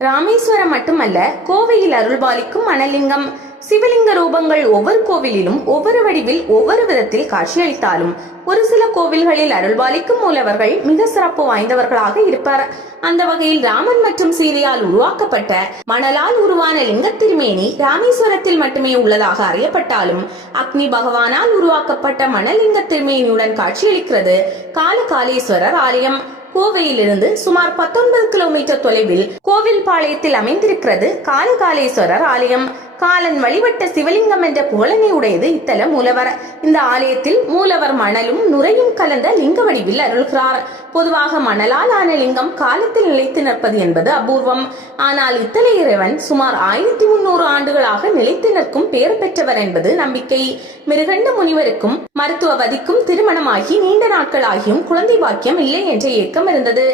ராமேஸ்வரம் மட்டுமல்ல, கோவையில் அருள்பாலிக்கும் மணலிங்கம். சிவலிங்க ரூபங்கள் ஒவ்வொரு கோவிலிலும் ஒவ்வொரு வடிவில் ஒவ்வொரு விதத்தில் காட்சியளித்தாலும் ஒரு சில கோவில்களில் அருள்பாலிக்கும் மூலவர்கள் மிக சிறப்பு வாய்ந்தவர்களாக இருப்பார். அந்த வகையில் ராமன் மற்றும் சீதையால் உருவாக்கப்பட்ட மணலால் உருவான லிங்க திருமேனி ராமேஸ்வரத்தில் மட்டுமே உள்ளதாக அறியப்பட்டாலும், அக்னி பகவானால் உருவாக்கப்பட்ட மணலிங்க திருமேனியுடன் காட்சியளிக்கிறது காலகாலேஸ்வரர் ஆலயம். கோவையிலிருந்து சுமார் 19 கிலோமீட்டர் தொலைவில் கோவில்பாளையத்தில் அமைந்திருக்கிறது காலகாலேஸ்வரர் ஆலயம். காலன் வழிபட்ட சிவலிங்கம் என்ற புகழனை உடையது இத்தல மூலவர். இந்த ஆலயத்தில் மூலவர் மணலும் நுரையும் கலந்த லிங்க வடிவில் அருள்கிறார். பொதுவாக மணலால் ஆன லிங்கம் காலத்தில் நிலைத்து நிற்பது என்பது அபூர்வம். ஆனால் இத்தல இறைவன் சுமார் 1300 ஆண்டுகளாக நிலைத்து நிற்கும் பெயர் பெற்றவர் என்பது நம்பிக்கை. மிருகண்ட முனிவருக்கும் மருத்துவவதிக்கும் திருமணமாகி நீண்ட நாட்கள் ஆகியும் குழந்தை பாக்கியம் இல்லை என்ற ஏக்கம் இருந்தது.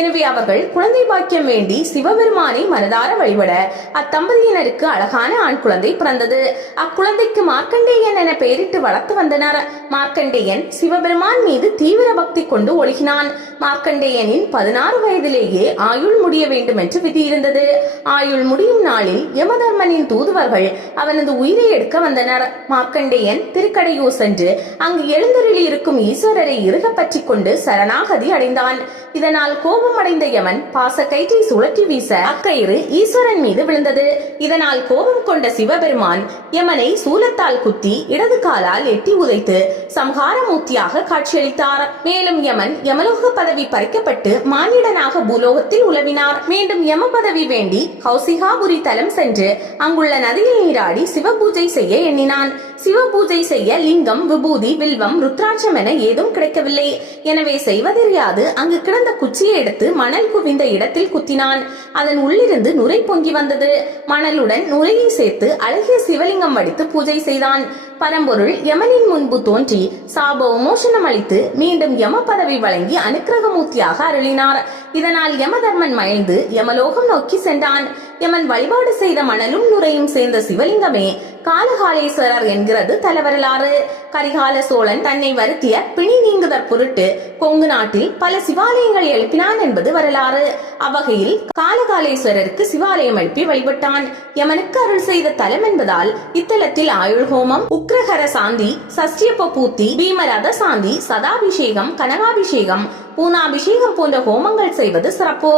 எனவே அவர்கள் குழந்தை பாக்கியம் வேண்டி சிவபெருமானை மனதார வழிபட அத்தம்பதியினருக்கு அழகான ஆண் குழந்தை பிறந்தது. அக்குழந்தைக்கு மார்க்கண்டேயன் என பெயரிட்டு வளர்த்து வந்தனர். மார்க்கண்டேயன் சிவபெருமான் மீது தீவிர பக்தி கொண்டு ஒழுகினான். மார்க்கண்டேயனின் 16 வயதிலேயே ஆயுள் முடிய வேண்டும் என்று விதி இருந்தது. ஆயுள் முடியும் நாளில் யமதர்மனின் தூதுவர்கள் அவனது உயிரை எடுக்க வந்தனர். மார்க்கண்டேயன் திருக்கடையூர் சென்று அங்கு எழுந்தருளி இருக்கும் ஈஸ்வரரை இறுக பற்றி கொண்டு சரணாகதி அடைந்தான். இதனால் கோபமடைந்த யமன் பாச கயிற்றை சுழற்றி வீச அக்கயிறு ஈஸ்வரன் மீது விழுந்தது. இதனால் கோபம் கொண்ட சிவபெருமான் யமனை சூலத்தால் குத்தி இடது காலால் எட்டி உதைத்து சம்ஹாரமூர்த்தியாக காட்சியளித்தார். மேலும் யமன் யமலோக பதவி பறிக்கப்பட்டு மானிடனாக பூலோகத்தில் உலவினார். மீண்டும் யம பதவி வேண்டி கௌசிகாபுரி தலம் சென்று அங்குள்ள நதியில் நீராடி சிவபூஜை செய்ய எண்ணினான். சிவபூஜை செய்ய லிங்கம், விபூதி, வில்வம், ருத்ராட்சம் என ஏதும் கிடைக்கவில்லை. எனவே செய்வதறியாது அங்கு கிடந்த குச்சியை எடுத்து மணல் குவிந்த இடத்தில் குத்தினான். அதன் உள்ளிருந்து நுரை பொங்கி வந்தது. மணலுடன் நுரையை சேர்த்து அழகிய சிவலிங்கம் வடித்து பூஜை செய்தான். பரம்பொருள் யமனின் முன்பு தோன்றி சாப விமோசனம் அளித்து மீண்டும் யம பதவி வழங்கி அனுக்கிரகமூர்த்தியாக அருளினார். இதனால் யமதர்மன் மயந்து யமலோகம் நோக்கி சென்றான். யமன் வழிபாடு செய்த மணலும் நுரையும் சேர்ந்த சிவலிங்கமே காலகாலேஸ்வரர் என்கிறது தலவரலாறு. கரிகால சோழன் தன்னை வருத்திய பிணி நீங்குதற் பொருட்டு கொங்கு நாட்டில் பல சிவாலயங்கள் எழுப்பினான் என்பது வரலாறு. அவ்வகையில் காலகாலேஸ்வரருக்கு சிவாலயம் எழுப்பி வழிபட்டான். யமனுக்கு அருள் செய்த தலம் என்பதால் இத்தலத்தில் ஆயுள் ஹோமம், உக்ரஹர சாந்தி, சஷ்டியப்ப பூர்த்தி, பீமரத சாந்தி, சதாபிஷேகம், கனகாபிஷேகம், பூனாபிஷேகம் போன்ற ஹோமங்கள் செய்வது சிறப்பு.